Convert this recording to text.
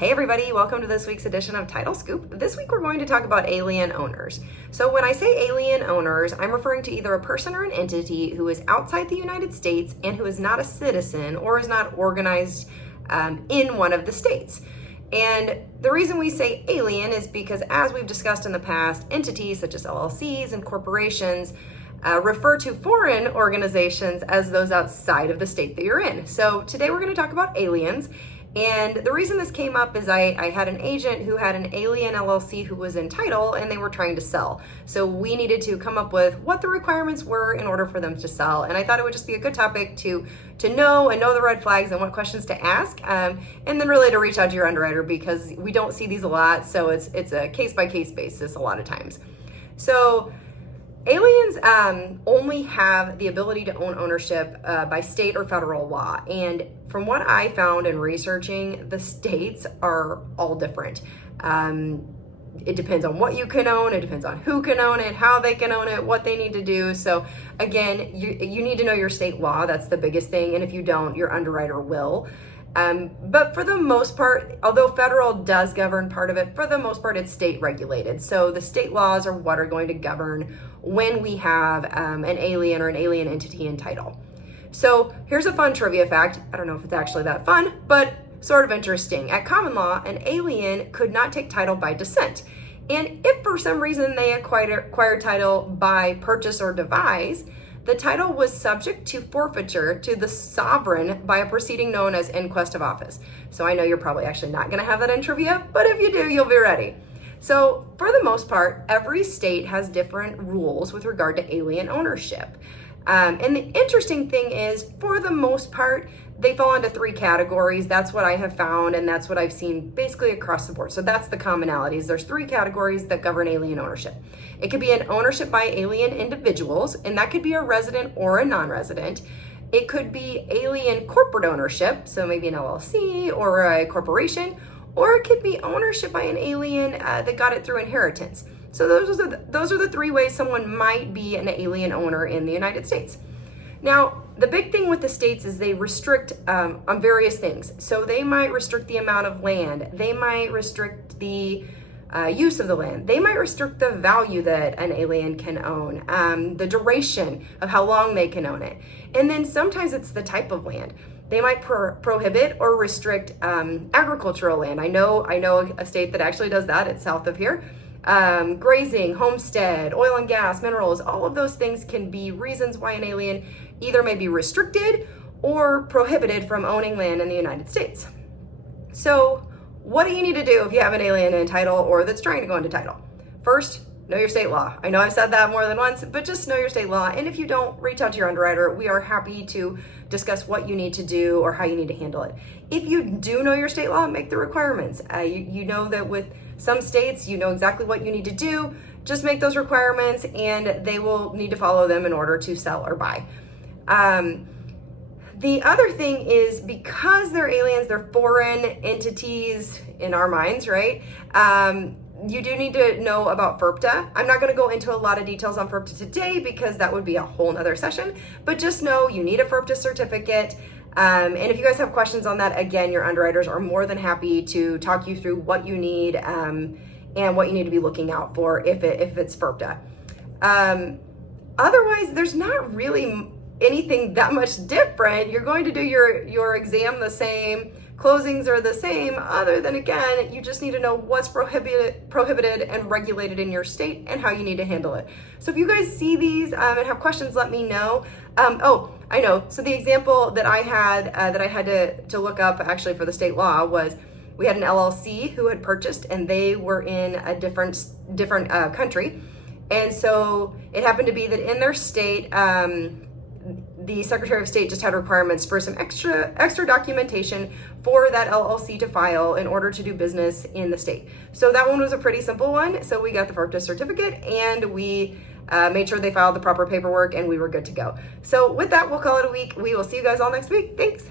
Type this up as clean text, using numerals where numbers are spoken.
Hey everybody, welcome to this week's edition of Title Scoop. This week we're going to talk about alien owners. So when I say alien owners, I'm referring to either a person or an entity who is outside the United States and who is not a citizen or is not organized in one of the states. And the reason we say alien is because, as we've discussed in the past, entities such as LLCs and corporations refer to foreign organizations as those outside of the state that you're in. So today we're going to talk about aliens. And the reason this came up is I had an agent who had an alien LLC who was in title and they were trying to sell. So we needed to come up with what the requirements were in order for them to sell. And I thought it would just be a good topic to know the red flags and what questions to ask. And then really to reach out to your underwriter because we don't see these a lot. So it's a case by case basis a lot of times. So aliens only have the ability to own ownership by state or federal law. And from what I found in researching, the states are all different. It depends on what you can own. It depends on who can own it, how they can own it, what they need to do. So again, you need to know your state law. That's the biggest thing. And if you don't, your underwriter will. But for the most part, although federal does govern part of it, for the most part, it's state regulated. So the state laws are what are going to govern when we have an alien or an alien entity in title. So here's a fun trivia fact. I don't know if it's actually that fun, but sort of interesting. At common law, an alien could not take title by descent. And if for some reason they acquired title by purchase or devise, the title was subject to forfeiture to the sovereign by a proceeding known as inquest of office. So I know you're probably actually not going to have that in trivia, but if you do, you'll be ready. So for the most part, every state has different rules with regard to alien ownership. And the interesting thing is, for the most part, they fall into three categories. That's what I have found, and that's what I've seen basically across the board. So that's the commonalities. There's three categories that govern alien ownership. It could be an ownership by alien individuals, and that could be a resident or a non-resident. It could be alien corporate ownership, so maybe an LLC or a corporation, or it could be ownership by an alien that got it through inheritance. So those are the three ways someone might be an alien owner in the United States. Now, the big thing with the states is they restrict on various things. So they might restrict the amount of land. They might restrict the use of the land. They might restrict the value that an alien can own, the duration of how long they can own it. And then sometimes it's the type of land. They might prohibit or restrict agricultural land. I know a state that actually does that. It's south of here. Grazing, homestead, oil and gas, minerals, all of those things can be reasons why an alien either may be restricted or prohibited from owning land in the United States. So what do you need to do if you have an alien in title or that's trying to go into title? First, know your state law. I know I've said that more than once, but just know your state law. And if you don't, reach out to your underwriter. We are happy to discuss what you need to do or how you need to handle it. If you do know your state law, make the requirements. You know that with some states, you know exactly what you need to do. Just make those requirements and they will need to follow them in order to sell or buy. The other thing is, because they're aliens, they're foreign entities in our minds, right? You do need to know about FIRPTA. I'm not going to go into a lot of details on FIRPTA today because that would be a whole nother session, but just know you need a FIRPTA certificate. And if you guys have questions on that, again, your underwriters are more than happy to talk you through what you need and what you need to be looking out for if it's FIRPTA. Otherwise, there's not really anything that much different. You're going to do your exam the same. Closings are the same, other than, again, you just need to know what's prohibited and regulated in your state and how you need to handle it. So if you guys see these and have questions, let me know. I know. So the example that I had to look up actually for the state law was we had an LLC who had purchased and they were in a different country. And so it happened to be that in their state, the Secretary of State just had requirements for some extra documentation for that LLC to file in order to do business in the state. So that one was a pretty simple one. So we got the FIRPTA certificate and we made sure they filed the proper paperwork and we were good to go. So with that, we'll call it a week. We will see you guys all next week. Thanks.